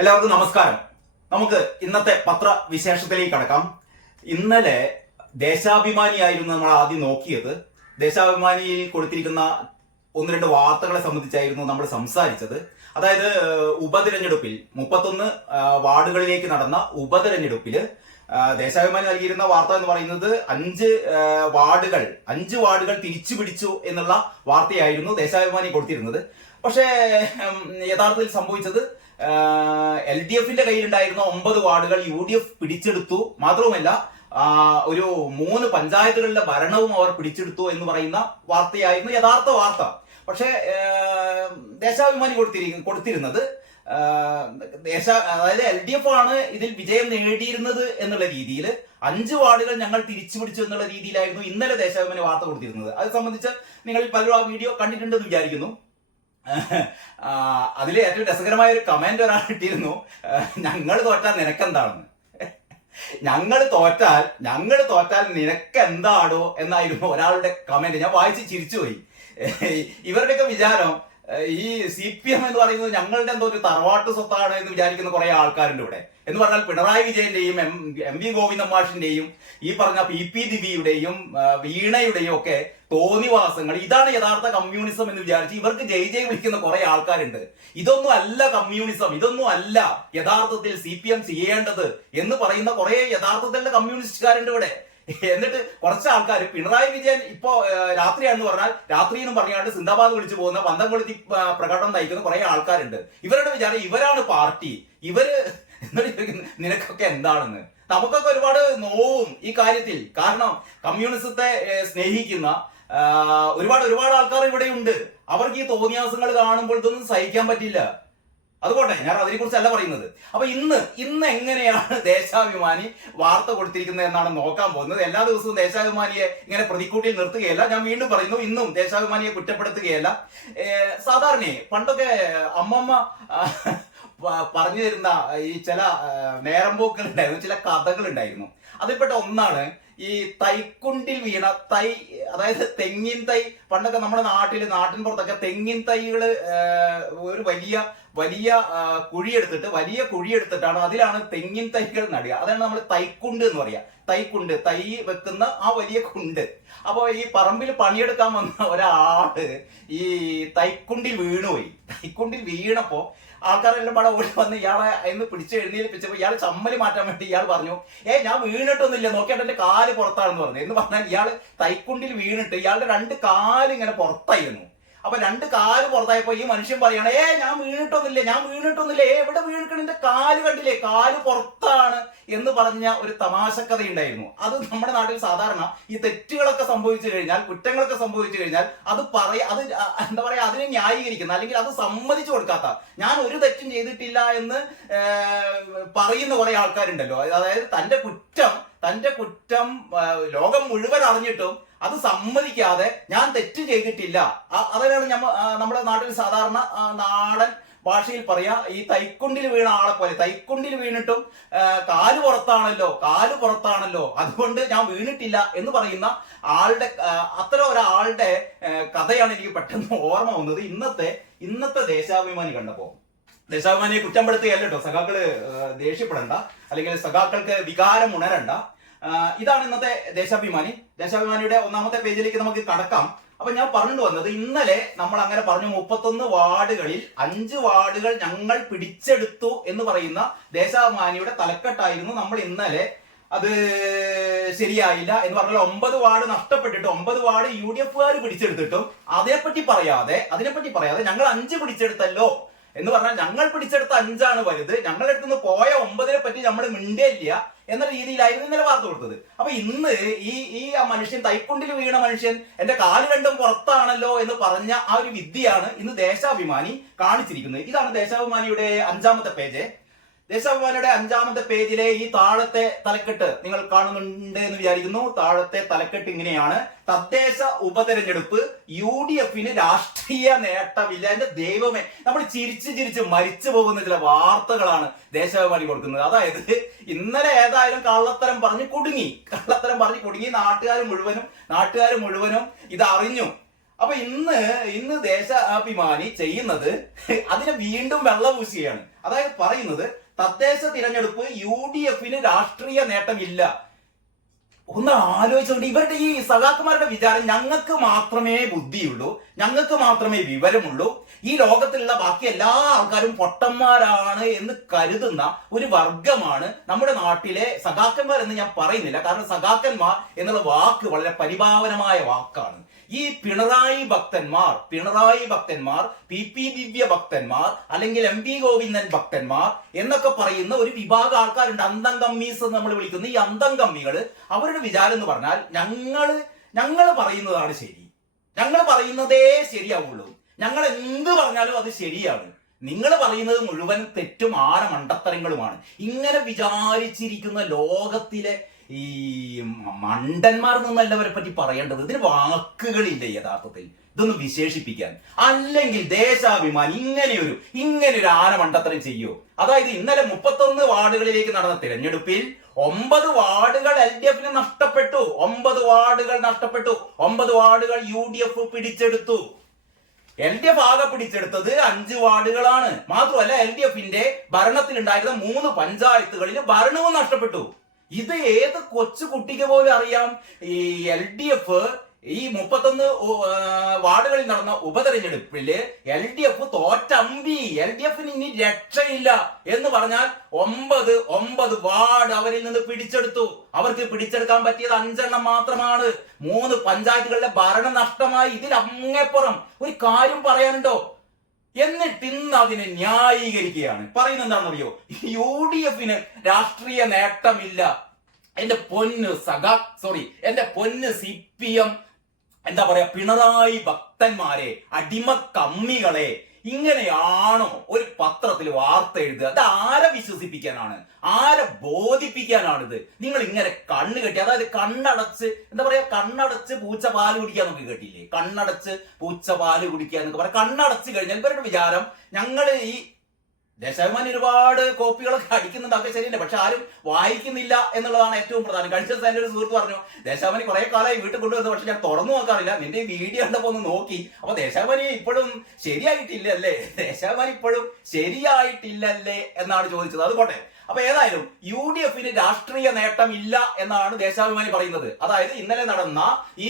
എല്ലാവർക്കും നമസ്കാരം. നമുക്ക് ഇന്നത്തെ പത്രവിശേഷത്തിലേക്ക് കടക്കാം. ഇന്നലെ ദേശാഭിമാനിയായിരുന്നു നമ്മൾ ആദ്യം നോക്കിയത്. ദേശാഭിമാനിയിൽ കൊടുത്തിരിക്കുന്ന ഒന്ന് രണ്ട് വാർത്തകളെ സംബന്ധിച്ചായിരുന്നു നമ്മൾ സംസാരിച്ചത്. അതായത് ഉപതിരഞ്ഞെടുപ്പിൽ 31 വാർഡുകളിലേക്ക് നടന്ന ഉപതിരഞ്ഞെടുപ്പിൽ ദേശാഭിമാനി നൽകിയിരുന്ന വാർത്ത എന്ന് പറയുന്നത് 5 വാർഡുകൾ തിരിച്ചു പിടിച്ചു എന്നുള്ള വാർത്തയായിരുന്നു ദേശാഭിമാനി കൊടുത്തിരുന്നത്. പക്ഷേ യഥാർത്ഥത്തിൽ സംഭവിച്ചത് LDFന്റെ കയ്യിലുണ്ടായിരുന്ന 9 വാർഡുകൾ UDF പിടിച്ചെടുത്തു. മാത്രവുമല്ല ഒരു 3 പഞ്ചായത്തുകളിലെ ഭരണവും അവർ പിടിച്ചെടുത്തു എന്ന് പറയുന്ന വാർത്തയായിരുന്നു യഥാർത്ഥ വാർത്ത. പക്ഷേ ദേശാഭിമാനി കൊടുത്തിരുന്നത് അതായത് LDF ആണ് ഇതിൽ വിജയം നേടിയിരുന്നത് എന്നുള്ള രീതിയിൽ 5 വാർഡുകൾ ഞങ്ങൾ തിരിച്ചു പിടിച്ചു എന്നുള്ള രീതിയിലായിരുന്നു ഇന്നലെ ദേശാഭിമാനി വാർത്ത കൊടുത്തിരുന്നത്. അത് സംബന്ധിച്ച് നിങ്ങളിൽ പലരും ആ വീഡിയോ കണ്ടിട്ടുണ്ടെന്ന് വിചാരിക്കുന്നു. അതിൽ ഏറ്റവും രസകരമായ ഒരു കമന്റ് ഒരാൾ ഇട്ടിരുന്നു, ഞങ്ങൾ തോറ്റാൽ നിനക്കെന്താണെന്ന്. ഞങ്ങൾ തോറ്റാൽ നിനക്കെന്താടോ എന്നായിരുന്നു ഒരാളുടെ കമന്റ്. ഞാൻ വായിച്ച് ചിരിച്ചുപോയി. ഇവരുടെയൊക്കെ വിചാരം ഈ CPM എന്ന് പറയുന്നത് ഞങ്ങളുടെ എന്തോ ഒരു തറവാട്ട് സ്വത്താണ് എന്ന് വിചാരിക്കുന്ന കുറെ ആൾക്കാരുണ്ട് ഇവിടെ. എന്ന് പറഞ്ഞാൽ പിണറായി വിജയന്റെയും MV ഗോവിന്ദൻ മാഷിന്റെയും ഈ പറഞ്ഞ PP ദിവിയുടെയും വീണയുടെയും ഒക്കെ തോന്നിവാസങ്ങൾ, ഇതാണ് യഥാർത്ഥ കമ്മ്യൂണിസം എന്ന് വിചാരിച്ച് ഇവർക്ക് ജയ് വിളിക്കുന്ന കുറെ ആൾക്കാരുണ്ട്. ഇതൊന്നും അല്ല കമ്മ്യൂണിസം, ഇതൊന്നും അല്ല യഥാർത്ഥത്തിൽ CPM ചെയ്യേണ്ടത് എന്ന് പറയുന്ന കുറെ യഥാർത്ഥത്തിലുള്ള കമ്മ്യൂണിസ്റ്റുകാരുണ്ട് ഇവിടെ. എന്നിട്ട് കുറച്ച് ആൾക്കാർ പിണറായി വിജയൻ ഇപ്പോ രാത്രിയാണെന്ന് പറഞ്ഞാൽ രാത്രിയെന്നും പറഞ്ഞാണ്ട് സിന്ദാബാദ് വിളിച്ചു പോകുന്ന പന്തം കൊളുത്തി പ്രകടനം നയിക്കുന്ന കുറെ ആൾക്കാരുണ്ട്. ഇവരുടെ വിചാരം ഇവരാണ് പാർട്ടി, ഇവര് നിനക്കൊക്കെ എന്താണെന്ന്. നമുക്കൊക്കെ ഒരുപാട് നോവും ഈ കാര്യത്തിൽ. കാരണം കമ്മ്യൂണിസത്തെ സ്നേഹിക്കുന്ന ഒരുപാട് ആൾക്കാർ ഇവിടെയുണ്ട്. അവർക്ക് ഈ തോന്നിയാസങ്ങൾ കാണുമ്പോൾ ഇതൊന്നും സഹിക്കാൻ പറ്റില്ല. അതുകൊണ്ടേ ഞാൻ അതിനെ കുറിച്ചല്ല പറയുന്നത്. അപ്പൊ ഇന്ന് എങ്ങനെയാണ് ദേശാഭിമാനി വാർത്ത കൊടുത്തിരിക്കുന്നത് എന്നാണ് നോക്കാൻ പോകുന്നത്. എല്ലാ ദിവസവും ദേശാഭിമാനിയെ ഇങ്ങനെ പ്രതിക്കൂട്ടിൽ നിർത്തുകയല്ല. ഞാൻ വീണ്ടും പറയുന്നു, ഇന്നും ദേശാഭിമാനിയെ കുറ്റപ്പെടുത്തുകയല്ല. സാധാരണ പണ്ടൊക്കെ അമ്മമ്മ പറഞ്ഞു തരുന്ന ഈ ചില നേരമ്പോക്കുകൾ ഉണ്ടായിരുന്നു, ചില കഥകൾ ഉണ്ടായിരുന്നു. അതിൽപ്പെട്ട ഒന്നാണ് ഈ തൈക്കുണ്ടിൽ വീണ തൈ. അതായത് തെങ്ങിൻ തൈ. പണ്ടൊക്കെ നമ്മുടെ നാട്ടിൻ പുറത്തൊക്കെ തെങ്ങിൻ തൈകള് ഒരു വലിയ കുഴിയെടുത്തിട്ടാണ് അതിലാണ് തെങ്ങിൻ തൈകൾ നടുക. അതാണ് നമ്മൾ തൈക്കുണ്ട് എന്ന് പറയാ. തൈക്കുണ്ട്, തൈ വെക്കുന്ന ആ വലിയ കുണ്ട്. അപ്പൊ ഈ പറമ്പിൽ പണിയെടുക്കാൻ വന്ന ഒരാള് ഈ തൈക്കുണ്ടിൽ വീണുപോയി. തൈക്കുണ്ടിൽ വീണപ്പോ ആൾക്കാരെല്ലാം പാടെ ഓടി വന്ന് ഇയാളെ എന്ന് പിടിച്ച് എഴുന്നേൽപ്പിച്ചപ്പോ ഇയാൾ ചമ്മല് മാറ്റാൻ വേണ്ടി ഇയാൾ പറഞ്ഞു, ഞാൻ വീണിട്ടൊന്നുമില്ല, നോക്കിയാൽ എന്റെ കാല് പുറത്താണെന്ന് പറഞ്ഞു. എന്ന് പറഞ്ഞാൽ ഇയാൾ തൈക്കുണ്ടിൽ വീണിട്ട് ഇയാളുടെ 2 കാല് ഇങ്ങനെ പുറത്തായിരുന്നു. അപ്പൊ 2 കാല് പുറത്തായപ്പോ ഈ മനുഷ്യൻ പറയണ, ഞാൻ വീണിട്ടൊന്നില്ല, എവിടെ വീണിക്കണ, എന്റെ കാല് കണ്ടില്ലേ, കാല് പുറത്താണ് എന്ന് പറഞ്ഞ ഒരു തമാശക്കഥ ഉണ്ടായിരുന്നു. അത് നമ്മുടെ നാട്ടിൽ സാധാരണ ഈ തെറ്റുകളൊക്കെ സംഭവിച്ചു കഴിഞ്ഞാൽ, കുറ്റങ്ങളൊക്കെ സംഭവിച്ചു കഴിഞ്ഞാൽ അത് എന്താ പറയാ, അതിനെ ന്യായീകരിക്കുന്ന അല്ലെങ്കിൽ അത് സമ്മതിച്ചു കൊടുക്കാത്ത, ഞാൻ ഒരു തെറ്റും ചെയ്തിട്ടില്ല എന്ന് പറയുന്ന കുറെ ആൾക്കാരുണ്ടല്ലോ. അതായത് തന്റെ കുറ്റം ലോകം മുഴുവൻ അറിഞ്ഞിട്ടും അത് സമ്മതിക്കാതെ ഞാൻ തെറ്റ് ചെയ്തിട്ടില്ല. അതിനാണ് നമ്മുടെ നാട്ടിൽ സാധാരണ നാടൻ ഭാഷയിൽ പറയാ, ഈ തൈക്കുണ്ടിൽ വീണ ആളെ പോലെ, തൈക്കുണ്ടിൽ വീണിട്ടും കാല് പുറത്താണല്ലോ അതുകൊണ്ട് ഞാൻ വീണിട്ടില്ല എന്ന് പറയുന്ന ആളുടെ അത്തരം ഒരാളുടെ കഥയാണ് എനിക്ക് പെട്ടെന്ന് ഓർമ്മ വന്നത് ഇന്നത്തെ ദേശാഭിമാനി കണ്ടപ്പോ. ദേശാഭിമാനിയെ കുറ്റപ്പെടുത്തുകയല്ല കേട്ടോ, സഖാക്കള് ദേഷ്യപ്പെടണ്ട, അല്ലെങ്കിൽ സഖാക്കൾക്ക് വികാരം ഉണരണ്ട. ഇതാണ് ഇന്നത്തെ ദേശാഭിമാനിയുടെ 1ാമത്തെ പേജിലേക്ക് നമുക്ക് കടക്കാം. അപ്പൊ ഞാൻ പറഞ്ഞു വന്നത്, ഇന്നലെ നമ്മൾ അങ്ങനെ പറഞ്ഞു 31 വാർഡുകളിൽ 5 വാർഡുകൾ ഞങ്ങൾ പിടിച്ചെടുത്തു എന്ന് പറയുന്ന ദേശാഭിമാനിയുടെ തലക്കെട്ടായിരുന്നു നമ്മൾ ഇന്നലെ. അത് ശരിയായില്ല എന്ന് പറഞ്ഞാൽ 9 വാർഡ് നഷ്ടപ്പെട്ടിട്ട് 9 വാർഡ് UDFകാർ പിടിച്ചെടുത്തിട്ടും അതിനെപ്പറ്റി പറയാതെ ഞങ്ങൾ 5 പിടിച്ചെടുത്തല്ലോ എന്ന് പറഞ്ഞാൽ ഞങ്ങൾ പിടിച്ചെടുത്ത 5ആണ് വലുത്, ഞങ്ങളുടെ അടുത്തുനിന്ന് പോയ 9നെ പറ്റി നമ്മൾ മിണ്ടില്ല എന്ന രീതിയിലായിരുന്നു ഇന്നലെ വാർത്ത കൊടുത്തത്. അപ്പൊ ഇന്ന് ഈ മനുഷ്യൻ, തൈക്കുണ്ടിൽ വീണ മനുഷ്യൻ എന്റെ കാല് 2 പുറത്താണല്ലോ എന്ന് പറഞ്ഞ ആ ഒരു വിദ്യയാണ് ഇന്ന് ദേശാഭിമാനി കാണിച്ചിരിക്കുന്നത്. ഇതാണ് ദേശാഭിമാനിയുടെ 5ാമത്തെ പേജ്. ദേശാഭിമാനിയുടെ 5ാമത്തെ പേജിലെ ഈ താഴത്തെ തലക്കെട്ട് നിങ്ങൾ കാണുന്നുണ്ട് എന്ന് വിചാരിക്കുന്നു. താഴത്തെ തലക്കെട്ട് ഇങ്ങനെയാണ്: തദ്ദേശ ഉപതെരഞ്ഞെടുപ്പ് UDFന് രാഷ്ട്രീയ നേട്ടമില്ല. എന്റെ ദൈവമേ, നമ്മൾ ചിരിച്ച് മരിച്ചു പോകുന്ന ചില വാർത്തകളാണ് ദേശാഭിമാനി കൊടുക്കുന്നത്. അതായത് ഇന്നലെ ഏതായാലും കള്ളത്തരം പറഞ്ഞ് കുടുങ്ങി. നാട്ടുകാർ മുഴുവനും ഇത് അറിഞ്ഞു. അപ്പൊ ഇന്ന് ദേശാഭിമാനി ചെയ്യുന്നത് അതിനെ വീണ്ടും വെള്ളപൂശുകയാണ്. അതായത് പറയുന്നത് തദ്ദേശ തിരഞ്ഞെടുപ്പ് UDF-ന് രാഷ്ട്രീയ നേട്ടമില്ല. ഒന്ന് ആലോചിച്ചുകൊണ്ട് ഇവരുടെ ഈ സഖാക്കന്മാരുടെ വിചാരം ഞങ്ങൾക്ക് മാത്രമേ ബുദ്ധിയുള്ളൂ, ഞങ്ങൾക്ക് മാത്രമേ വിവരമുള്ളൂ, ഈ ലോകത്തിലുള്ള ബാക്കി എല്ലാ ആൾക്കാരും പൊട്ടന്മാരാണ് എന്ന് കരുതുന്ന ഒരു വർഗമാണ് നമ്മുടെ നാട്ടിലെ സഖാക്കന്മാർ എന്ന് ഞാൻ പറയുന്നില്ല. കാരണം സഖാക്കന്മാർ എന്നുള്ള വാക്ക് വളരെ പരിഭാവനമായ വാക്കാണ്. ഈ പിണറായി ഭക്തന്മാർ, PP ദിവ്യ ഭക്തന്മാർ, അല്ലെങ്കിൽ MP ഗോവിന്ദൻ ഭക്തന്മാർ എന്നൊക്കെ പറയുന്ന ഒരു വിഭാഗം ആൾക്കാരുണ്ട്. അന്തം കമ്മീസ് എന്ന് നമ്മൾ വിളിക്കുന്ന ഈ അന്തം കമ്മികൾ, അവരുടെ വിചാരം എന്ന് പറഞ്ഞാൽ ഞങ്ങൾ പറയുന്നതാണ് ശരി, ഞങ്ങൾ പറയുന്നതേ ശരിയാവുള്ളൂ, ഞങ്ങൾ എന്ത് പറഞ്ഞാലും അത് ശരിയാണ്, നിങ്ങൾ പറയുന്നത് മുഴുവൻ തെറ്റും ആഴമണ്ടത്തരങ്ങളുമാണ്. ഇങ്ങനെ വിചാരിച്ചിരിക്കുന്ന ലോകത്തിലെ ഈ മണ്ടന്മാർ നിന്നല്ല അവരെ പറ്റി പറയേണ്ടത്. ഇതിന് വാക്കുകളില്ല യഥാർത്ഥത്തിൽ ഇതൊന്ന് വിശേഷിപ്പിക്കാൻ. അല്ലെങ്കിൽ ദേശാഭിമാനി ഇങ്ങനെയൊരു ആനമണ്ടത്തരം ചെയ്യോ? അതായത് ഇന്നലെ 31 വാർഡുകളിലേക്ക് നടന്ന തിരഞ്ഞെടുപ്പിൽ 9 വാർഡുകൾ LDF-ന് നഷ്ടപ്പെട്ടു. 9 വാർഡുകൾ നഷ്ടപ്പെട്ടു. 9 വാർഡുകൾ UDF പിടിച്ചെടുത്തു. LDF ആകെ പിടിച്ചെടുത്തത് 5 വാർഡുകളാണ്. മാത്രമല്ല LDF-ന്റെ ഭരണത്തിലുണ്ടായിരുന്ന 3 പഞ്ചായത്തുകളിൽ ഭരണവും നഷ്ടപ്പെട്ടു. ഇത് ഏത് കൊച്ചു കുട്ടിക്ക് പോലും അറിയാം. ഈ LDF ഈ 31 വാർഡുകളിൽ നടന്ന ഉപതെരഞ്ഞെടുപ്പില് LDF തോറ്റമ്പി. LDF-ന് ഇനി രക്ഷയില്ല എന്ന് പറഞ്ഞാൽ 9 വാർഡ് അവരിൽ നിന്ന് പിടിച്ചെടുത്തു. അവർക്ക് പിടിച്ചെടുക്കാൻ പറ്റിയത് 5 മാത്രമാണ്. 3 പഞ്ചായത്തുകളുടെ ഭരണം നഷ്ടമായി. ഇതിൽ അങ്ങേപ്പുറം ഒരു കാര്യം പറയാനുണ്ടോ? എന്നിട്ട് ഇന്ന് അതിനെ ന്യായീകരിക്കുകയാണ്. പറയുന്നത് എന്താണെന്നറിയോ? UDF-ന് രാഷ്ട്രീയ നേട്ടമില്ല. എന്റെ പൊന്ന് CPM എന്താ പറയാ, പിണറായി ഭക്തന്മാരെ, അടിമ കമ്മികളെ, ഇങ്ങനെയാണോ ഒരു പത്രത്തിൽ വാർത്ത എഴുതുക? അത് ആരെ വിശ്വസിപ്പിക്കാനാണ്? ആരെ ബോധിപ്പിക്കാനാണിത്? നിങ്ങൾ ഇങ്ങനെ കണ്ണ് കെട്ടി, അതായത് കണ്ണടച്ച് എന്താ പറയാ, കണ്ണടച്ച് പൂച്ച പാല് കുടിക്കാന്നൊക്കെ കേട്ടില്ലേ? കണ്ണടച്ച് പൂച്ച പാല് കുടിക്കുക എന്നൊക്കെ പറയാം. കണ്ണടച്ച് കഴിഞ്ഞാൽ ഇവരുടെ വിചാരം ഞങ്ങൾ ഈ ദേശാഭിമാനി ഒരുപാട് കോപ്പികളൊക്കെ അടിക്കുന്നുണ്ട്, അതൊക്കെ ശരിയല്ല, പക്ഷെ ആരും വായിക്കുന്നില്ല എന്നുള്ളതാണ് ഏറ്റവും പ്രധാനം. കഴിഞ്ഞ ദിവസം എൻ്റെ ഒരു സുഹൃത്ത് പറഞ്ഞു, ദേശാഭിമാനി കുറെ കാലമായി വീട്ടിൽ കൊണ്ടുവരുന്നത്, പക്ഷെ ഞാൻ തുറന്നു നോക്കാറില്ല. നിന്റെ ഈ വീഡിയോ കണ്ടപ്പോ ഒന്ന് നോക്കി, അപ്പൊ ദേശാഭിമാനി ഇപ്പോഴും ശരിയായിട്ടില്ലല്ലേ, ദേശാഭിമാനി ഇപ്പോഴും ശരിയായിട്ടില്ലല്ലേ എന്നാണ് ചോദിച്ചത്. അതുകൊട്ടെ, അപ്പൊ ഏതായാലും UDF-ന് രാഷ്ട്രീയ നേട്ടം ഇല്ല എന്നാണ് ദേശാഭിമാനി പറയുന്നത്. അതായത് ഇന്നലെ നടന്ന ഈ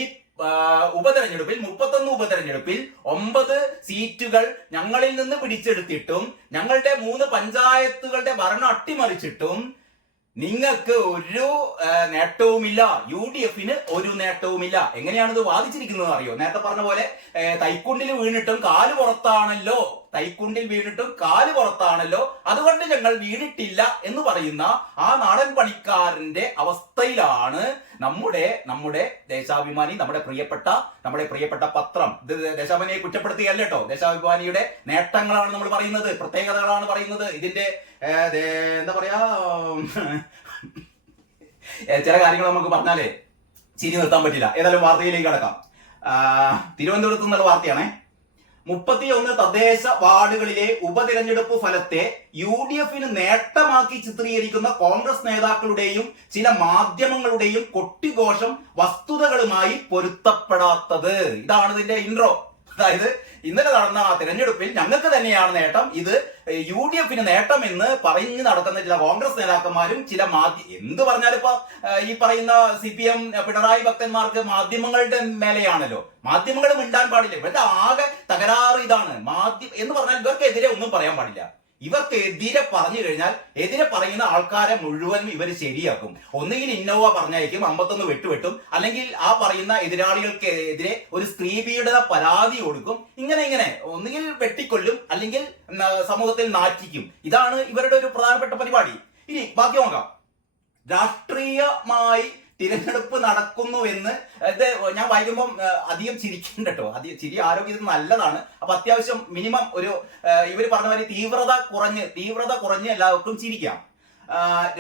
ഉപതെരഞ്ഞെടുപ്പിൽ 31 ഉപതെരഞ്ഞെടുപ്പിൽ 9 സീറ്റുകൾ ഞങ്ങളിൽ നിന്ന് പിടിച്ചെടുത്തിട്ടും ഞങ്ങളുടെ 3 പഞ്ചായത്തുകളുടെ ഭരണം അട്ടിമറിച്ചിട്ടും നിങ്ങൾക്ക് ഒരു നേട്ടവുമില്ല, UDF-ന് ഒരു നേട്ടവുമില്ല. എങ്ങനെയാണിത് വാദിച്ചിരിക്കുന്നത് അറിയോ? നേരത്തെ പറഞ്ഞ പോലെ തൈക്കുണ്ടിൽ വീണിട്ടും കാല് പുറത്താണല്ലോ, അതുകൊണ്ട് ഞങ്ങൾ വീണിട്ടില്ല എന്ന് പറയുന്ന ആ നാടൻ പണിക്കാരന്റെ അവസ്ഥയിലാണ് നമ്മുടെ ദേശാഭിമാനി, നമ്മുടെ പ്രിയപ്പെട്ട പത്രം. ഇത് ദേശാഭിമാനിയെ കുറ്റപ്പെടുത്തുകയല്ല കേട്ടോ, ദേശാഭിമാനിയുടെ നേട്ടങ്ങളാണ് നമ്മൾ പറയുന്നത്, പ്രത്യേകതകളാണ് പറയുന്നത്. ഇതിന്റെ എന്താ പറയാ, ചില കാര്യങ്ങൾ നമുക്ക് പറഞ്ഞാലേ ചിരി നിർത്താൻ പറ്റില്ല. ഏതായാലും വാർത്തയിലേക്ക് കടക്കാം. തിരുവനന്തപുരത്ത് നിന്നുള്ള വാർത്തയാണേ. 31 തദ്ദേശ വാർഡുകളിലെ ഉപതിരഞ്ഞെടുപ്പ് ഫലത്തെ UDF-ന് നേട്ടമാക്കി ചിത്രീകരിക്കുന്ന കോൺഗ്രസ് നേതാക്കളുടെയും ചില മാധ്യമങ്ങളുടെയും കൊട്ടിഘോഷം വസ്തുതകളുമായി പൊരുത്തപ്പെടാത്തത്. ഇതാണ് ഇതിന്റെ ഇൻട്രോ. അതായത് ഇന്നലെ നടന്ന തിരഞ്ഞെടുപ്പിൽ ഞങ്ങൾക്ക് തന്നെയാണ് നേട്ടം, ഇത് UDF-ന് നേട്ടം എന്ന് പറഞ്ഞു നടക്കുന്ന ചില കോൺഗ്രസ് നേതാക്കന്മാരും ചില എന്ത് പറഞ്ഞാലും ഇപ്പൊ ഈ പറയുന്ന CPM പിണറായി ഭക്തന്മാർക്ക് മാധ്യമങ്ങളുടെ മേലെയാണല്ലോ. മാധ്യമങ്ങൾ മിണ്ടാൻ പാടില്ല. ഇവരുടെ ആകെ തകരാറ് ഇതാണ്. എന്ന് പറഞ്ഞാൽ ഇവർക്കെതിരെ ഒന്നും പറയാൻ പാടില്ല. ഇവർക്കെതിരെ പറഞ്ഞു കഴിഞ്ഞാൽ എതിരെ പറയുന്ന ആൾക്കാരെ മുഴുവൻ ഇവർ ശരിയാക്കും. ഒന്നുകിൽ ഇന്നോവ പറഞ്ഞയക്കും, 51 വെട്ടും, അല്ലെങ്കിൽ ആ പറയുന്ന എതിരാളികൾക്കെതിരെ ഒരു സ്ത്രീ പീഡന പരാതി കൊടുക്കും. ഇങ്ങനെ ഒന്നുകിൽ വെട്ടിക്കൊല്ലും, അല്ലെങ്കിൽ സമൂഹത്തിൽ നാറ്റിക്കും. ഇതാണ് ഇവരുടെ ഒരു പ്രധാനപ്പെട്ട പരിപാടി. ഇനി ബാക്കി നോക്കാം. രാഷ്ട്രീയമായി തിരഞ്ഞെടുപ്പ് നടക്കുന്നുവെന്ന് ഇത് ഞാൻ വായിക്കുമ്പോൾ അധികം ചിരിക്കണ്ട കേട്ടോ. ചിരി ആരോഗ്യത്തിന് നല്ലതാണ്. അപ്പൊ അത്യാവശ്യം മിനിമം ഒരു ഇവർ പറഞ്ഞ മാതിരി തീവ്രത കുറഞ്ഞ് എല്ലാവർക്കും ചിരിക്കാം.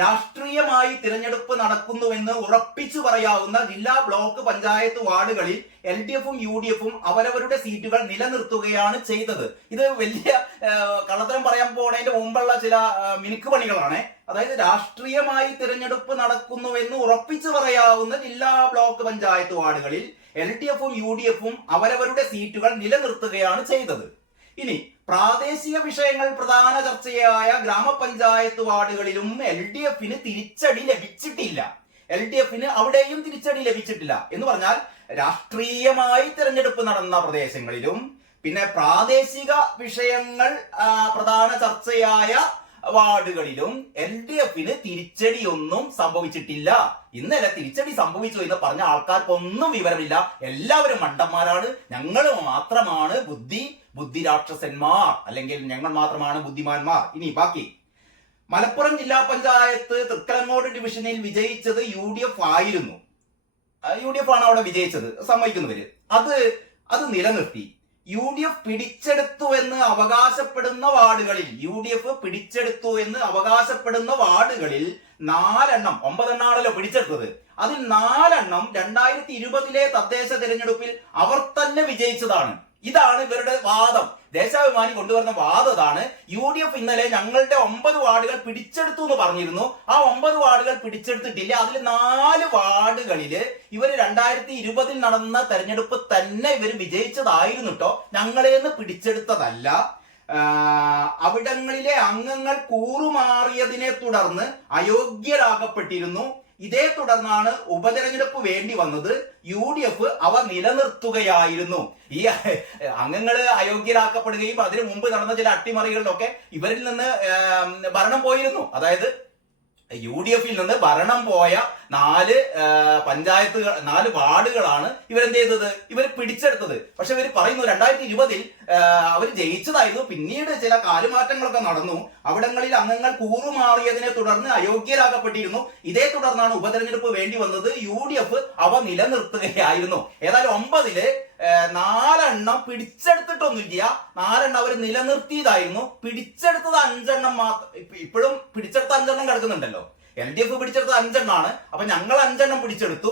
രാഷ്ട്രീയമായി തിരഞ്ഞെടുപ്പ് നടക്കുന്നുവെന്ന് ഉറപ്പിച്ചു പറയാവുന്ന ജില്ലാ ബ്ലോക്ക് പഞ്ചായത്ത് വാർഡുകളിൽ LDF-ഉം UDF-ഉം അവരവരുടെ സീറ്റുകൾ നിലനിർത്തുകയാണ് ചെയ്തത്. ഇത് വലിയ കള്ളത്തരം പറയാൻ പോണതിന്റെ മുമ്പുള്ള ചില മിനുക്ക് പണികളാണ്. അതായത് രാഷ്ട്രീയമായി തിരഞ്ഞെടുപ്പ് നടക്കുന്നുവെന്ന് ഉറപ്പിച്ചു പറയാവുന്ന ജില്ലാ ബ്ലോക്ക് പഞ്ചായത്ത് വാർഡുകളിൽ LDF-ഉം UDF-ഉം അവരവരുടെ സീറ്റുകൾ നിലനിർത്തുകയാണ് ചെയ്തത്. ഇനി പ്രാദേശിക വിഷയങ്ങൾ പ്രധാന ചർച്ചയായ ഗ്രാമപഞ്ചായത്ത് വാർഡുകളിലും LDFന് തിരിച്ചടി ലഭിച്ചിട്ടില്ല. LDFന് അവിടെയും തിരിച്ചടി ലഭിച്ചിട്ടില്ല എന്ന് പറഞ്ഞാൽ രാഷ്ട്രീയമായി തിരഞ്ഞെടുപ്പ് നടന്ന പ്രദേശങ്ങളിലും പിന്നെ പ്രാദേശിക വിഷയങ്ങൾ പ്രധാന ചർച്ചയായ വാർഡുകളിലും LDFന് തിരിച്ചടിയൊന്നും സംഭവിച്ചിട്ടില്ല. ഇന്നലെ തിരിച്ചടി സംഭവിച്ചു എന്ന് പറഞ്ഞ ആൾക്കാർക്കൊന്നും വിവരമില്ല. എല്ലാവരും മണ്ടന്മാരാണ്. ഞങ്ങൾ മാത്രമാണ് ബുദ്ധിരാക്ഷസന്മാർ, അല്ലെങ്കിൽ ഞങ്ങൾ മാത്രമാണ് ബുദ്ധിമാന്മാർ. ഇനി ബാക്കി മലപ്പുറം ജില്ലാ പഞ്ചായത്ത് തൃക്കലങ്ങോട് ഡിവിഷനിൽ വിജയിച്ചത് UDF ആയിരുന്നു. UDF ആണ് അവിടെ വിജയിച്ചത്, സമ്മതിക്കുന്നവര്. അത് നിലനിർത്തി. UDF പിടിച്ചെടുത്തു എന്ന് അവകാശപ്പെടുന്ന വാർഡുകളിൽ, UDF പിടിച്ചെടുത്തു എന്ന് അവകാശപ്പെടുന്ന വാർഡുകളിൽ 4 എണ്ണം, 9 എണ്ണാണല്ലോ പിടിച്ചെടുത്തത്, അതിൽ 4 എണ്ണം 2020 തദ്ദേശ തിരഞ്ഞെടുപ്പിൽ അവർ തന്നെ വിജയിച്ചതാണ്. ഇതാണ് ഇവരുടെ വാദം. ദേശാഭിമാനി കൊണ്ടുവരുന്ന വാദമാണ് UDF ഇന്നലെ ഞങ്ങളുടെ 9 വാർഡുകൾ പിടിച്ചെടുത്തു എന്ന് പറഞ്ഞിരുന്നു. ആ 9 വാർഡുകൾ പിടിച്ചെടുത്തിട്ടില്ല. അതിൽ 4 വാർഡുകളില് ഇവർ 2020 നടന്ന തെരഞ്ഞെടുപ്പ് തന്നെ ഇവർ വിജയിച്ചതായിരുന്നു കേട്ടോ, ഞങ്ങളേന്ന് പിടിച്ചെടുത്തതല്ല. അവിടങ്ങളിലെ അംഗങ്ങൾ കൂറുമാറിയതിനെ തുടർന്ന് അയോഗ്യരാകപ്പെട്ടിരുന്നു. ഇതേ തുടർന്നാണ് ഉപതെരഞ്ഞെടുപ്പ് വേണ്ടി വന്നത്. UDF അവ നിലനിർത്തുകയായിരുന്നു. ഈ അംഗങ്ങൾ അയോഗ്യരാക്കപ്പെടുകയും അതിനു മുമ്പ് നടന്ന ചില അട്ടിമറികളിലൊക്കെ ഇവരിൽ നിന്ന് ഭരണം പോയിരുന്നു. അതായത് UDFൽ നിന്ന് ഭരണം പോയ 4 പഞ്ചായത്തുകൾ, 4 വാർഡുകളാണ് ഇവരെന്ത് ചെയ്തത്, ഇവർ പിടിച്ചെടുത്തത്. പക്ഷെ ഇവർ പറയുന്നു 2020 അവർ ജയിച്ചതായിരുന്നു. പിന്നീട് ചില കാലുമാറ്റങ്ങളൊക്കെ നടന്നു. അവിടങ്ങളിൽ അംഗങ്ങൾ കൂറുമാറിയതിനെ തുടർന്ന് അയോഗ്യരാകപ്പെട്ടിരുന്നു. ഇതേ തുടർന്നാണ് ഉപതെരഞ്ഞെടുപ്പ് വേണ്ടി വന്നത്. UDF അവ നിലനിർത്തുകയായിരുന്നു. ഏതായാലും 9-ല് 4 എണ്ണം പിടിച്ചെടുത്തിട്ടൊന്നുമില്ല. 4 എണ്ണം അവർ നിലനിർത്തിയതായിരുന്നു. പിടിച്ചെടുത്തത് 5 എണ്ണം മാത്രം. ഇപ്പോഴും പിടിച്ചെടുത്ത 5 എണ്ണം കിടക്കുന്നുണ്ടല്ലോ. LDF പിടിച്ചെടുത്തത് 5 എണ്ണമാണ്. അപ്പൊ ഞങ്ങൾ 5 എണ്ണം പിടിച്ചെടുത്തു.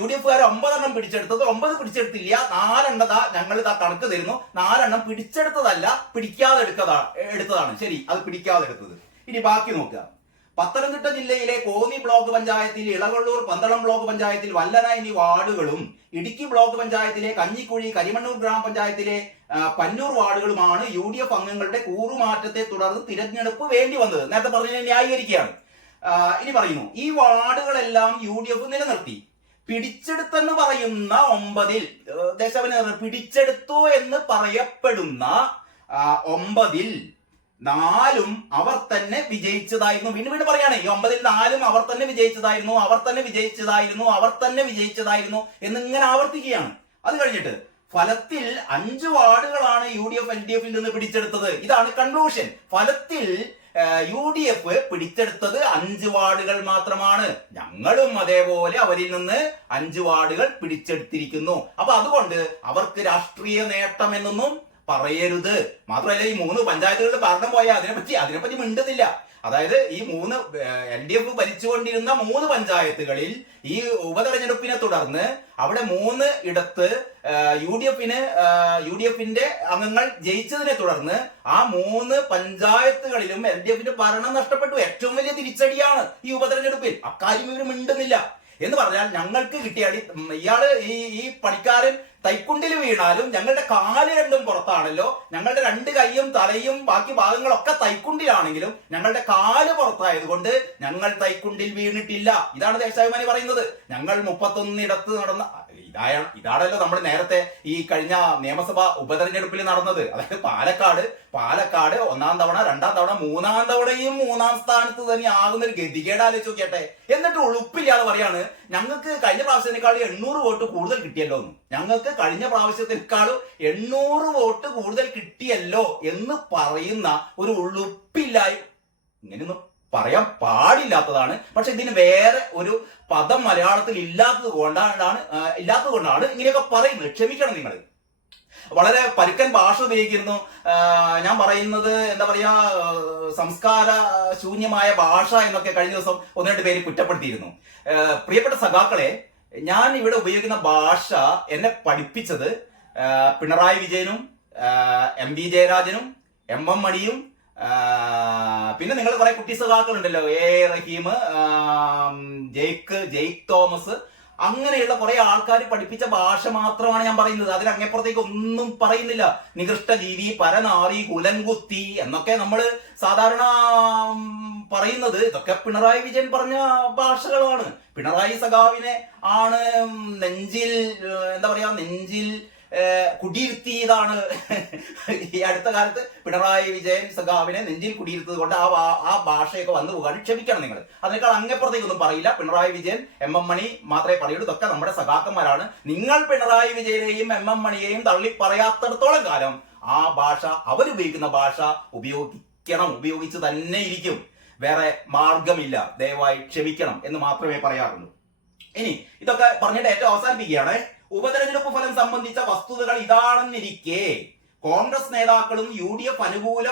UDFകാർ 9 എണ്ണം പിടിച്ചെടുത്തത്, 9 പിടിച്ചെടുത്തില്ല. 4 എണ്ണതാ ഞങ്ങൾ ഇതാ കണക്ക് തരുന്നു. 4 എണ്ണം പിടിച്ചെടുത്തതല്ല, പിടിക്കാതെ എടുത്തതാണ്. ശരി, അത് പിടിക്കാതെ എടുത്തത്. ഇനി ബാക്കി നോക്കുക. പത്തനംതിട്ട ജില്ലയിലെ കോന്നി ബ്ലോക്ക് പഞ്ചായത്തിൽ, ഇളവള്ളൂർ പന്തളം ബ്ലോക്ക് പഞ്ചായത്തിൽ വല്ലന എന്നീ വാർഡുകളും, ഇടുക്കി ബ്ലോക്ക് പഞ്ചായത്തിലെ കഞ്ഞിക്കുഴി, കരിമണ്ണൂർ ഗ്രാമപഞ്ചായത്തിലെ പന്നൂർ വാർഡുകളുമാണ് UDF അംഗങ്ങളുടെ കൂറുമാറ്റത്തെ തുടർന്ന് തിരഞ്ഞെടുപ്പ് വേണ്ടി വന്നത്. നേരത്തെ പറഞ്ഞതിനെ ന്യായീകരിക്കുകയാണ്. ഇനി പറയുന്നു, ഈ വാർഡുകളെല്ലാം UDF നിലനിർത്തി. പിടിച്ചെടുത്തെന്ന് പറയുന്ന 9-ൽ ദേശാഭിമാനി പിടിച്ചെടുത്തു എന്ന് പറയപ്പെടുന്ന 9-ൽ 4 അവർ തന്നെ വിജയിച്ചതായിരുന്നു. വീണ്ടും പറയാണ്, ഈ 9-ൽ 4 അവർ തന്നെ വിജയിച്ചതായിരുന്നു, അവർ തന്നെ വിജയിച്ചതായിരുന്നു, അവർ തന്നെ വിജയിച്ചതായിരുന്നു എന്നിങ്ങനെ ആവർത്തിക്കുകയാണ്. അത് കഴിഞ്ഞിട്ട് ഫലത്തിൽ 5 വാർഡുകളാണ് UDF LDFൽ നിന്ന് പിടിച്ചെടുത്തത്. ഇതാണ് കൺക്ലൂഷൻ. ഫലത്തിൽ UDF പിടിച്ചെടുത്തത് 5 വാർഡുകൾ മാത്രമാണ്. ഞങ്ങളും അതേപോലെ അവരിൽ നിന്ന് 5 വാർഡുകൾ പിടിച്ചെടുത്തിരിക്കുന്നു. അപ്പൊ അതുകൊണ്ട് അവർക്ക് രാഷ്ട്രീയ നേട്ടം എന്നൊന്നും പറയരുത്. മാത്രമല്ല, ഈ 3 പഞ്ചായത്തുകളുടെ ഭരണം പോയാൽ അതിനെപ്പറ്റി മിണ്ടുന്നില്ല. അതായത് ഈ 3 LDF ഭരിച്ചുകൊണ്ടിരുന്ന 3 പഞ്ചായത്തുകളിൽ ഈ ഉപതെരഞ്ഞെടുപ്പിനെ തുടർന്ന് അവിടെ 3 ഇടത്ത് UDFന്റെ അംഗങ്ങൾ ജയിച്ചതിനെ തുടർന്ന് ആ 3 പഞ്ചായത്തുകളിലും LDFന്റെ ഭരണം നഷ്ടപ്പെട്ടു. ഏറ്റവും വലിയ തിരിച്ചടിയാണ് ഈ ഉപതെരഞ്ഞെടുപ്പിൽ. അക്കാര്യം ഇവർ മിണ്ടുന്നില്ല. എന്ന് പറഞ്ഞാൽ ഞങ്ങൾക്ക് കിട്ടിയ അടി, ഇയാള് ഈ പണിക്കാരൻ തൈക്കുണ്ടിൽ വീണാലും ഞങ്ങളുടെ കാല് രണ്ടും പുറത്താണല്ലോ. ഞങ്ങളുടെ 2 കൈയും തലയും ബാക്കി ഭാഗങ്ങളൊക്കെ തൈക്കുണ്ടിലാണെങ്കിലും ഞങ്ങളുടെ കാല് പുറത്തായത് കൊണ്ട് ഞങ്ങൾ തൈക്കുണ്ടിൽ വീണിട്ടില്ല. ഇതാണ് ദേശാഭിമാനി പറയുന്നത്. ഞങ്ങൾ 31 ഇടത്ത് നടന്ന ഇതാണല്ലോ നമ്മൾ നേരത്തെ ഈ കഴിഞ്ഞ നിയമസഭാ ഉപതെരഞ്ഞെടുപ്പിൽ നടന്നത്. അതായത് പാലക്കാട് 1ാം തവണ, 2ാം തവണ, 3ാം തവണയും 3ാം സ്ഥാനത്ത് തന്നെ ആകുന്ന ഒരു ഗതികേട് ആലോചിച്ച് നോക്കിയട്ടെ. എന്നിട്ട് ഉളുപ്പില്ലാതെ പറയാണ് ഞങ്ങൾക്ക് കഴിഞ്ഞ പ്രാവശ്യത്തിനേക്കാൾ 800 വോട്ട് കൂടുതൽ കിട്ടിയല്ലോ എന്ന്. ഞങ്ങൾക്ക് കഴിഞ്ഞ പ്രാവശ്യത്തിനേക്കാളും 800 വോട്ട് കൂടുതൽ കിട്ടിയല്ലോ എന്ന് പറയുന്ന ഒരു ഉളുപ്പില്ലായി. ഇങ്ങനെയൊന്നും പറയാൻ പാടില്ലാത്തതാണ്. പക്ഷെ ഇതിന് വേറെ ഒരു പദം മലയാളത്തിൽ ഇല്ലാത്തത് കൊണ്ടാണ് ഇങ്ങനെയൊക്കെ പറയുന്നത്. ക്ഷമിക്കണം നിങ്ങൾ. വളരെ പരുക്കൻ ഭാഷ ഉപയോഗിക്കുന്നു. ഞാൻ പറയുന്നത് എന്താ പറയാ, സംസ്കാര ശൂന്യമായ ഭാഷ എന്നൊക്കെ കഴിഞ്ഞ ദിവസം 1-2 പേര് കുറ്റപ്പെടുത്തിയിരുന്നു. പ്രിയപ്പെട്ട സഖാക്കളെ, ഞാൻ ഇവിടെ ഉപയോഗിക്കുന്ന ഭാഷ എന്നെ പഠിപ്പിച്ചത് പിണറായി വിജയനും MV ജയരാജനും MM മണിയും പിന്നെ നിങ്ങൾ കുറെ കുട്ടി സഖാക്കൾ ഉണ്ടല്ലോ, A റഹീം, ജെയ്ക്ക് തോമസ്, അങ്ങനെയുള്ള കുറെ ആൾക്കാർ പഠിപ്പിച്ച ഭാഷ മാത്രമാണ് ഞാൻ പറയുന്നത്. അതിനങ്ങപ്പുറത്തേക്ക് ഒന്നും പറയുന്നില്ല. നികൃഷ്ട ജീവി, പരനാറി, കുലംകുത്തി എന്നൊക്കെ നമ്മൾ സാധാരണ പറയുന്നത് ഇതൊക്കെ പിണറായി വിജയൻ പറഞ്ഞ ഭാഷകളാണ്. പിണറായി സഖാവിനെ ആണ് നെഞ്ചിൽ എന്താ പറയാ നെഞ്ചിൽ കുടിയിരുത്തിയതാണ് ഈ അടുത്ത കാലത്ത് പിണറായി വിജയൻ സഖാവിനെ നെഞ്ചിൽ കുടിയിരുത്തത് കൊണ്ട് ആ ഭാഷയൊക്കെ വന്നു പോകാൻ ക്ഷമിക്കണം നിങ്ങൾ. അതിനേക്കാൾ അങ്ങപ്പുറത്തേക്കൊന്നും പറയില്ല. പിണറായി വിജയൻ, എം എം മണി മാത്രമേ പറയുള്ളൂ. ഇതൊക്കെ നമ്മുടെ സഖാക്കന്മാരാണ്. നിങ്ങൾ പിണറായി വിജയനെയും എം എം മണിയെയും തള്ളി പറയാത്തിടത്തോളം കാലം ആ ഭാഷ, അവരുപയോഗിക്കുന്ന ഭാഷ ഉപയോഗിച്ച് തന്നെ ഇരിക്കും. വേറെ മാർഗമില്ല. ദയവായി ക്ഷമിക്കണം എന്ന് മാത്രമേ പറയാറുള്ളൂ. ഇനി ഇതൊക്കെ പറഞ്ഞിട്ട് ഏറ്റവും അവസാനിപ്പിക്കുകയാണ്. ഉപതെരഞ്ഞെടുപ്പ് ഫലം സംബന്ധിച്ച വസ്തുതകൾ ഇതാണെന്നിരിക്കെ കോൺഗ്രസ് നേതാക്കളും യു ഡി എഫ് അനുകൂല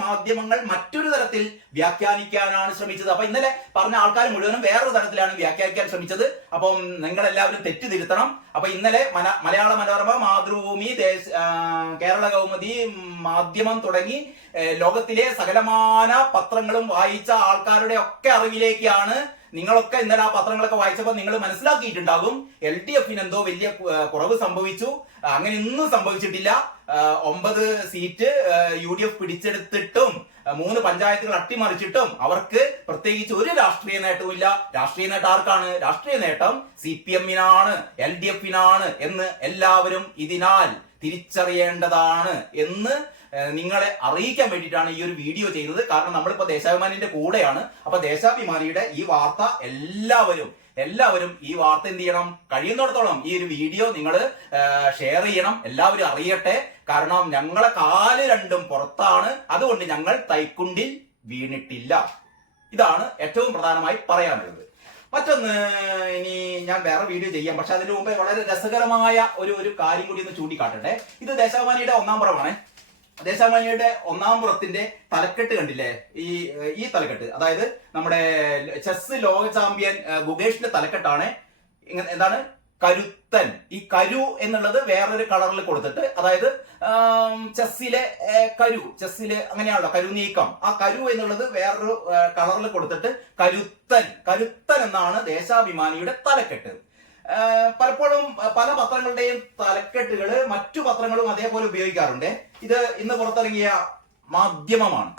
മാധ്യമങ്ങൾ മറ്റൊരു തരത്തിൽ വ്യാഖ്യാനിക്കാനാണ് ശ്രമിച്ചത്. അപ്പൊ ഇന്നലെ പറഞ്ഞ ആൾക്കാർ മുഴുവനും വേറൊരു തരത്തിലാണ് വ്യാഖ്യാനിക്കാൻ ശ്രമിച്ചത്. അപ്പം നിങ്ങൾ എല്ലാവരും തെറ്റിതിരുത്തണം. അപ്പൊ ഇന്നലെ മലയാള മനോരമ, മാതൃഭൂമി, കേരള കൗമുദി, മാധ്യമം തുടങ്ങി ലോകത്തിലെ സകലമാന പത്രങ്ങളും വായിച്ച ആൾക്കാരുടെ ഒക്കെ അറിവിലേക്കാണ്. നിങ്ങളൊക്കെ ഇന്നലെ ആ പത്രങ്ങളൊക്കെ വായിച്ചപ്പോൾ നിങ്ങൾ മനസ്സിലാക്കിയിട്ടുണ്ടാകും LDFന് എന്തോ വലിയ കുറവ് സംഭവിച്ചു. അങ്ങനെ ഒന്നും സംഭവിച്ചിട്ടില്ല. 9 സീറ്റ് UDF പിടിച്ചെടുത്തിട്ടും 3 പഞ്ചായത്തുകൾ അട്ടിമറിച്ചിട്ടും അവർക്ക് പ്രത്യേകിച്ച് ഒരു രാഷ്ട്രീയ നേട്ടവും ഇല്ല. രാഷ്ട്രീയ നേട്ടം ആർക്കാണ്? രാഷ്ട്രീയ നേട്ടം CPMനാണ്, LDFനാണ് എന്ന് എല്ലാവരും ഇതിനാൽ തിരിച്ചറിയേണ്ടതാണ് എന്ന് നിങ്ങളെ അറിയിക്കാൻ വേണ്ടിയിട്ടാണ് ഈ ഒരു വീഡിയോ ചെയ്തത്. കാരണം നമ്മളിപ്പോ ദേശാഭിമാനിന്റെ കൂടെയാണ്. അപ്പൊ ദേശാഭിമാനിയുടെ ഈ വാർത്ത എല്ലാവരും ഈ വാർത്ത എന്ത് ചെയ്യണം? കഴിയുന്നിടത്തോളം ഈ ഒരു വീഡിയോ നിങ്ങൾ ഷെയർ ചെയ്യണം. എല്ലാവരും അറിയട്ടെ. കാരണം ഞങ്ങളെ കാല് രണ്ടും പുറത്താണ്. അതുകൊണ്ട് ഞങ്ങൾ തൈക്കുണ്ടിൽ വീണിട്ടില്ല. ഇതാണ് ഏറ്റവും പ്രധാനമായി പറയാനുള്ളത്. മറ്റൊന്ന്, ഇനി ഞാൻ വേറെ വീഡിയോ ചെയ്യാം. പക്ഷെ അതിനു മുമ്പേ വളരെ രസകരമായ ഒരു കാര്യം കൂടി ഒന്ന് ചൂണ്ടിക്കാട്ടട്ടെ. ഇത് ദേശാഭിമാനിയുടെ 1-ാം പുറമാണ്. ദേശാഭിമാനിയുടെ 1-ാം പുറത്തിന്റെ തലക്കെട്ട് കണ്ടില്ലേ? ഈ തലക്കെട്ട്, അതായത് നമ്മുടെ ചെസ് ലോക ചാമ്പ്യൻ ഗുകേഷിന്റെ തലക്കെട്ടാണ്. എന്താണ്? കരുത്തൻ. ഈ കരു എന്നുള്ളത് വേറൊരു കളറിൽ കൊടുത്തിട്ട്, അതായത് ചെസ്സിലെ ചെസ്സില് അങ്ങനെയാണല്ലോ കരു നീക്കം. ആ കരു എന്നുള്ളത് വേറൊരു കളറിൽ കൊടുത്തിട്ട് കരുത്തൻ എന്നാണ് ദേശാഭിമാനിയുടെ തലക്കെട്ട്. പലപ്പോഴും പല പത്രങ്ങളുടെയും തലക്കെട്ടുകൾ മറ്റു പത്രങ്ങളും അതേപോലെ ഉപയോഗിക്കാറുണ്ട്. ഇത് ഇന്ന് പുറത്തിറങ്ങിയ മാധ്യമമാണ്.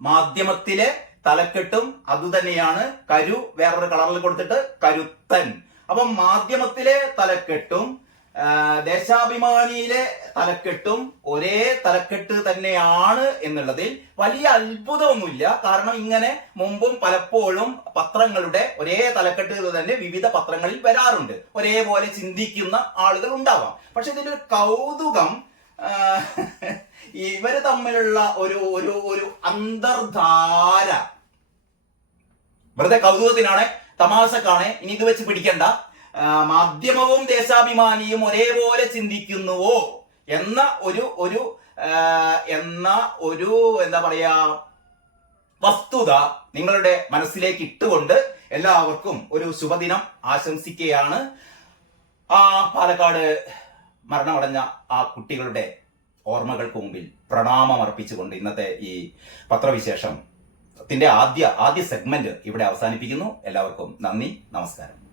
മാധ്യമത്തിലെ തലക്കെട്ടും അതുതന്നെയാണ്. കരു വേറൊരു കളറിൽ കൊടുത്തിട്ട് കരുത്തൻ. അപ്പം മാധ്യമത്തിലെ തലക്കെട്ടും ദേശാഭിമാനിയിലെ തലക്കെട്ടും ഒരേ തലക്കെട്ട് തന്നെയാണ് എന്നുള്ളതിൽ വലിയ അത്ഭുതമൊന്നുമില്ല. കാരണം ഇങ്ങനെ മുമ്പും പലപ്പോഴും പത്രങ്ങളുടെ ഒരേ തലക്കെട്ടുകൾ തന്നെ വിവിധ പത്രങ്ങളിൽ വരാറുണ്ട്. ഒരേപോലെ ചിന്തിക്കുന്ന ആളുകൾ ഉണ്ടാവാം. പക്ഷെ ഇതിന്റെ ഒരു കൗതുകം ഇവര് തമ്മിലുള്ള ഒരു അന്തർധാര വെറുതെ കൗതുകത്തിനാണ്, തമാശക്കാണ്. ഇനി ഇത് വെച്ച് പിടിക്കണ്ട. മാധ്യമവും ദേശാഭിമാനിയും ഒരേപോലെ ചിന്തിക്കുന്നുവോ എന്ന ഒരു എന്താ പറയാ വസ്തുത നിങ്ങളുടെ മനസ്സിലേക്ക് ഇട്ടുകൊണ്ട് എല്ലാവർക്കും ഒരു ശുഭദിനം ആശംസിക്കുകയാണ്. പാലക്കാട് മരണമടഞ്ഞ ആ കുട്ടികളുടെ ഓർമ്മകൾക്ക് മുമ്പിൽ പ്രണാമം അർപ്പിച്ചുകൊണ്ട് ഇന്നത്തെ ഈ പത്രവിശേഷത്തിന്റെ ആദ്യ സെഗ്മെന്റ് ഇവിടെ അവസാനിപ്പിക്കുന്നു. എല്ലാവർക്കും നന്ദി, നമസ്കാരം.